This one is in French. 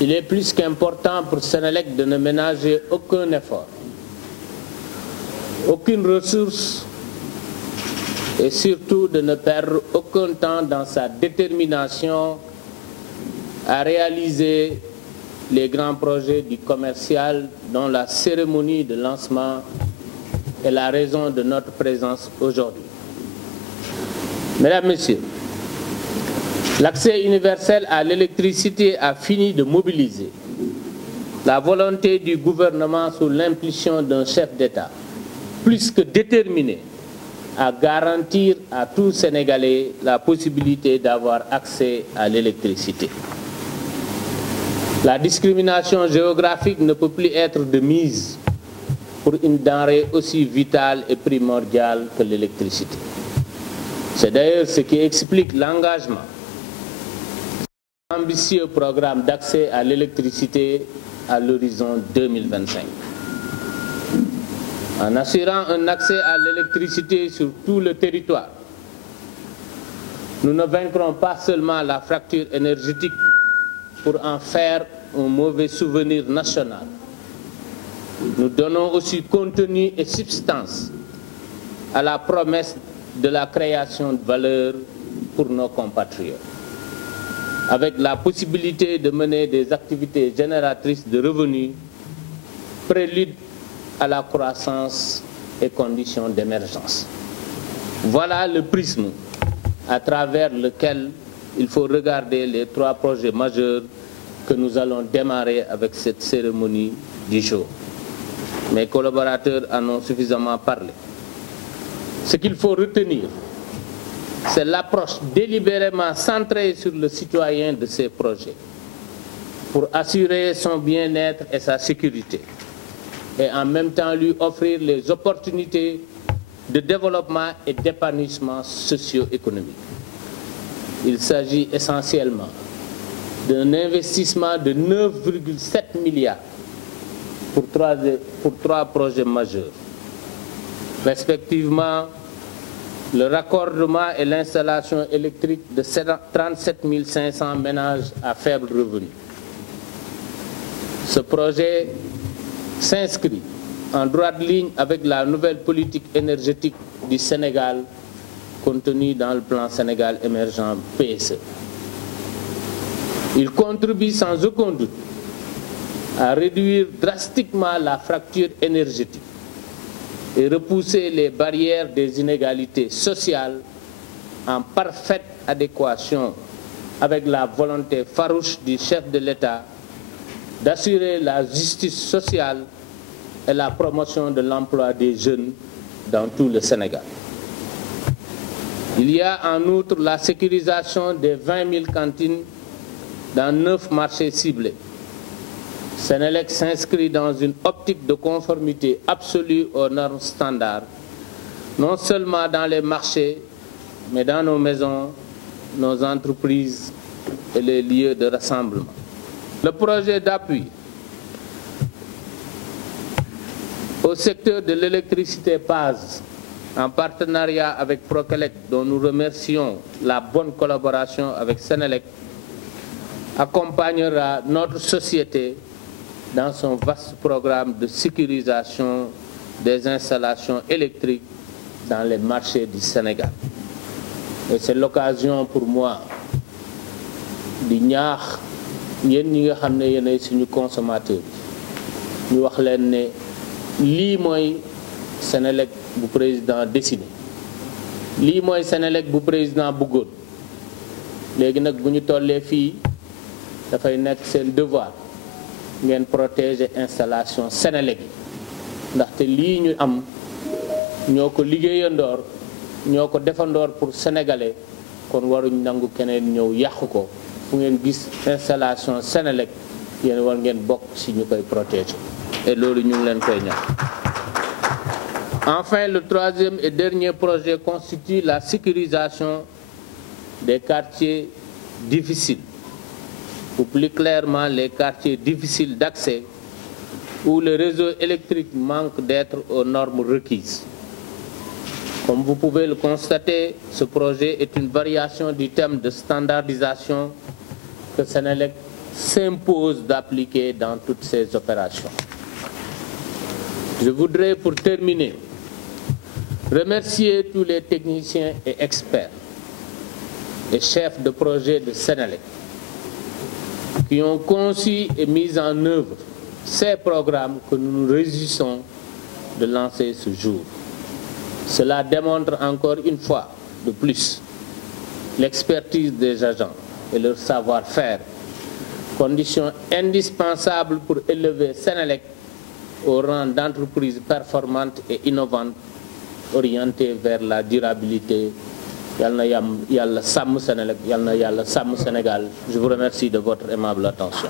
Il est plus qu'important pour Senelec de ne ménager aucun effort, aucune ressource et surtout de ne perdre aucun temps dans sa détermination à réaliser les grands projets du commercial dont la cérémonie de lancement est la raison de notre présence aujourd'hui. Mesdames, Messieurs, l'accès universel à l'électricité a fini de mobiliser la volonté du gouvernement sous l'impulsion d'un chef d'État, plus que déterminé à garantir à tout Sénégalais la possibilité d'avoir accès à l'électricité. La discrimination géographique ne peut plus être de mise pour une denrée aussi vitale et primordiale que l'électricité. C'est d'ailleurs ce qui explique l'engagement d'un ambitieux programme d'accès à l'électricité à l'horizon 2025. En assurant un accès à l'électricité sur tout le territoire, nous ne vaincrons pas seulement la fracture énergétique pour en faire un mauvais souvenir national. Nous donnons aussi contenu et substance à la promesse de la création de valeur pour nos compatriotes, avec la possibilité de mener des activités génératrices de revenus, prélude à la croissance et conditions d'émergence. Voilà le prisme à travers lequel il faut regarder les 3 projets majeurs que nous allons démarrer avec cette cérémonie du jour. Mes collaborateurs en ont suffisamment parlé. Ce qu'il faut retenir, c'est l'approche délibérément centrée sur le citoyen de ces projets pour assurer son bien-être et sa sécurité et en même temps lui offrir les opportunités de développement et d'épanouissement socio-économique. Il s'agit essentiellement d'un investissement de 9,7 milliards pour 3 projets majeurs, respectivement le raccordement et l'installation électrique de 37 500 ménages à faible revenu. Ce projet s'inscrit en droite ligne avec la nouvelle politique énergétique du Sénégal contenue dans le plan Sénégal émergent PSE. Il contribue sans aucun doute à réduire drastiquement la fracture énergétique et repousser les barrières des inégalités sociales en parfaite adéquation avec la volonté farouche du chef de l'État d'assurer la justice sociale et la promotion de l'emploi des jeunes dans tout le Sénégal. Il y a en outre la sécurisation des 20 000 cantines dans 9 marchés ciblés. Senelec s'inscrit dans une optique de conformité absolue aux normes standards, non seulement dans les marchés, mais dans nos maisons, nos entreprises et les lieux de rassemblement. Le projet d'appui au secteur de l'électricité PAS, en partenariat avec Prokelec, dont nous remercions la bonne collaboration avec Senelec, accompagnera notre société dans son vaste programme de sécurisation des installations électriques dans les marchés du Sénégal. Et c'est l'occasion pour moi de ñaax yéen ñi nga xam ne yéenay suñu consommateurs ñu wax leen ne lii mooy Senelec bu président décidé lii mooy Senelec bu président bëggoon léegi nag bu ñu tollee fii dafay nekk seen devoir ngeen protéger installation Senelec yi ndaxte lii ñu am ñoo ko liggéeyandoor ñoo ko defandoor pour sénégalais kon waruñ nangu keneen ñëw yàqu ko fu ngeen gis installation Senelec yéen war ngeen bokk ci ñu koy protéger et loolu ñu ngi leen koy ñaan. Enfin, le 3e et dernier projet constitue la sécurisation des quartiers difficiles, ou plus clairement les quartiers difficiles d'accès où le réseau électrique manque d'être aux normes requises. Comme vous pouvez le constater, ce projet est une variation du thème de standardisation que Senelec s'impose d'appliquer dans toutes ces opérations. Je voudrais, pour terminer, remercier tous les techniciens et experts et chefs de projet de Senelec qui ont conçu et mis en œuvre ces programmes que nous nous réjouissons de lancer ce jour. Cela démontre encore une fois de plus l'expertise des agents et leur savoir-faire, condition indispensable pour élever Senelec au rang d'entreprise performante et innovante orientée vers la durabilité. Yàlla sàmm Senelec, Yàlla sàmm Sénégal. Je vous remercie de votre aimable attention.